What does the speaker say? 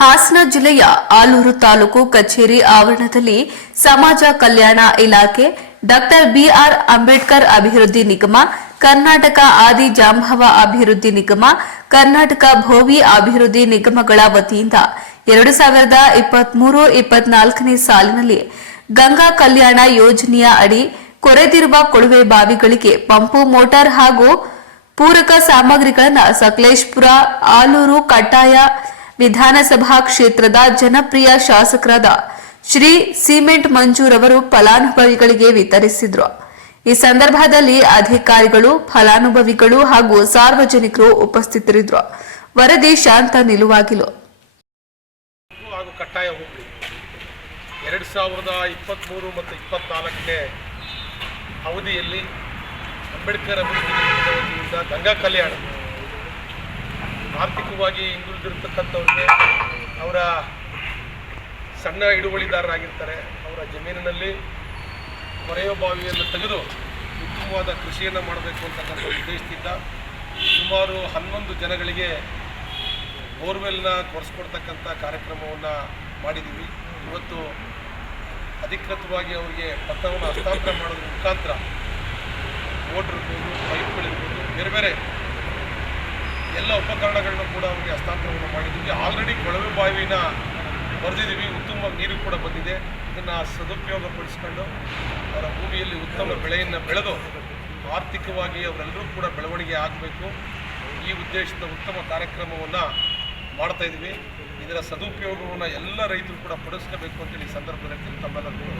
ಹಾಸನ ಜಿಲ್ಲೆಯ ಆಲೂರು ತಾಲೂಕು ಕಚೇರಿ ಆವರಣದಲ್ಲಿ ಸಮಾಜ ಕಲ್ಯಾಣ ಇಲಾಖೆ, ಡಾಕ್ಟರ್ ಬಿಆರ್ ಅಂಬೇಡ್ಕರ್ ಅಭಿವೃದ್ಧಿ ನಿಗಮ, ಕರ್ನಾಟಕ ಆದಿ ಜಾಂಬವ ಅಭಿವೃದ್ಧಿ ನಿಗಮ, ಕರ್ನಾಟಕ ಭೋವಿ ಅಭಿವೃದ್ಧಿ ನಿಗಮಗಳ ವತಿಯಿಂದ 2023-24ನೇ ಸಾಲಿನಲ್ಲಿ ಗಂಗಾ ಕಲ್ಯಾಣ ಯೋಜನೆಯ ಅಡಿ ಕೊರೆದಿರುವ ಕೊಳವೆ ಬಾವಿಗಳಿಗೆ ಪಂಪು ಮೋಟಾರ್ ಹಾಗೂ ಪೂರಕ ಸಾಮಗ್ರಿಗಳನ್ನು ಸಕಲೇಶಪುರ ಆಲೂರು ಕಡ್ಡಾಯ ವಿಧಾನಸಭಾ ಕ್ಷೇತ್ರದ ಜನಪ್ರಿಯ ಶಾಸಕರಾದ ಶ್ರೀ ಸಿಮೆಂಟ್ ಮಂಜೂರವರು ಫಲಾನುಭವಿಗಳಿಗೆ ವಿತರಿಸಿದರು. ಈ ಸಂದರ್ಭದಲ್ಲಿ ಅಧಿಕಾರಿಗಳು, ಫಲಾನುಭವಿಗಳು ಹಾಗೂ ಸಾರ್ವಜನಿಕರು ಉಪಸ್ಥಿತರಿದ್ದರು. ವರದಿ ಶಾಂತ ನಿಲುವಾಗಿಲು. ಹಾಗೂ ಕಡ್ಡಾಯ ಹೋಬಳಿ 2023 ಮತ್ತು 24ನೇ ಅವಧಿಯಲ್ಲಿ ಅಂಬೇಡ್ಕರ್ ಅಭಿವೃದ್ಧಿ ನಿಗಮದ ವತಿಯಿಂದ ಗಂಗಾ ಕಲ್ಯಾಣ ಆರ್ಥಿಕವಾಗಿ ಹಿಂದುಳಿದಿರ್ತಕ್ಕಂಥವ್ರಿಗೆ, ಅವರ ಸಣ್ಣ ಹಿಡುವಳಿದಾರರಾಗಿರ್ತಾರೆ, ಅವರ ಜಮೀನಿನಲ್ಲಿ ಕೊರೆಯುವ ಬಾವಿಯನ್ನು ತೆಗೆದು ಉತ್ತಮವಾದ ಕೃಷಿಯನ್ನು ಮಾಡಬೇಕು ಅಂತಕ್ಕಂಥ ಉದ್ದೇಶದಿಂದ ಸುಮಾರು 11 ಜನಗಳಿಗೆ ಬೋರ್ವೆಲ್ನ ಕೊರೆಸ್ಕೊಡ್ತಕ್ಕಂಥ ಕಾರ್ಯಕ್ರಮವನ್ನು ಮಾಡಿದ್ದೀವಿ. ಇವತ್ತು ಅಧಿಕೃತವಾಗಿ ಅವರಿಗೆ ಪತ್ರವನ್ನು ಹಸ್ತಾಂತರ ಮಾಡೋದ್ರ ಮುಖಾಂತರ ಮೋಟ್ರ್ ಇರ್ಬೋದು, ಪೈಪ್ಗಳಿರ್ಬೋದು, ಬೇರೆ ಬೇರೆ ಎಲ್ಲ ಉಪಕರಣಗಳನ್ನ ಕೂಡ ಅವರಿಗೆ ಹಸ್ತಾಂತರವನ್ನು ಮಾಡಿದ್ದೀವಿ. ಆಲ್ರೆಡಿ ಕೊಳವೆ ಬಾವಿನ ಬರೆದಿದ್ದೀವಿ, ಉತ್ತಮ ನೀರು ಕೂಡ ಬಂದಿದೆ. ಇದನ್ನು ಸದುಪಯೋಗಪಡಿಸ್ಕೊಂಡು ಅವರ ಭೂಮಿಯಲ್ಲಿ ಉತ್ತಮ ಬೆಳೆಯನ್ನು ಬೆಳೆದು ಆರ್ಥಿಕವಾಗಿ ಅವರೆಲ್ಲರೂ ಕೂಡ ಬೆಳವಣಿಗೆ ಆಗಬೇಕು, ಈ ಉದ್ದೇಶದ ಉತ್ತಮ ಕಾರ್ಯಕ್ರಮವನ್ನು ಮಾಡ್ತಾಯಿದ್ದೀವಿ. ಇದರ ಸದುಪಯೋಗವನ್ನು ಎಲ್ಲ ರೈತರು ಕೂಡ ಪಡಿಸ್ಕೋಬೇಕು ಅಂತೇಳಿ ಈ ಸಂದರ್ಭದಲ್ಲಿ ತಮ್ಮೆಲ್ಲರಿಗೂ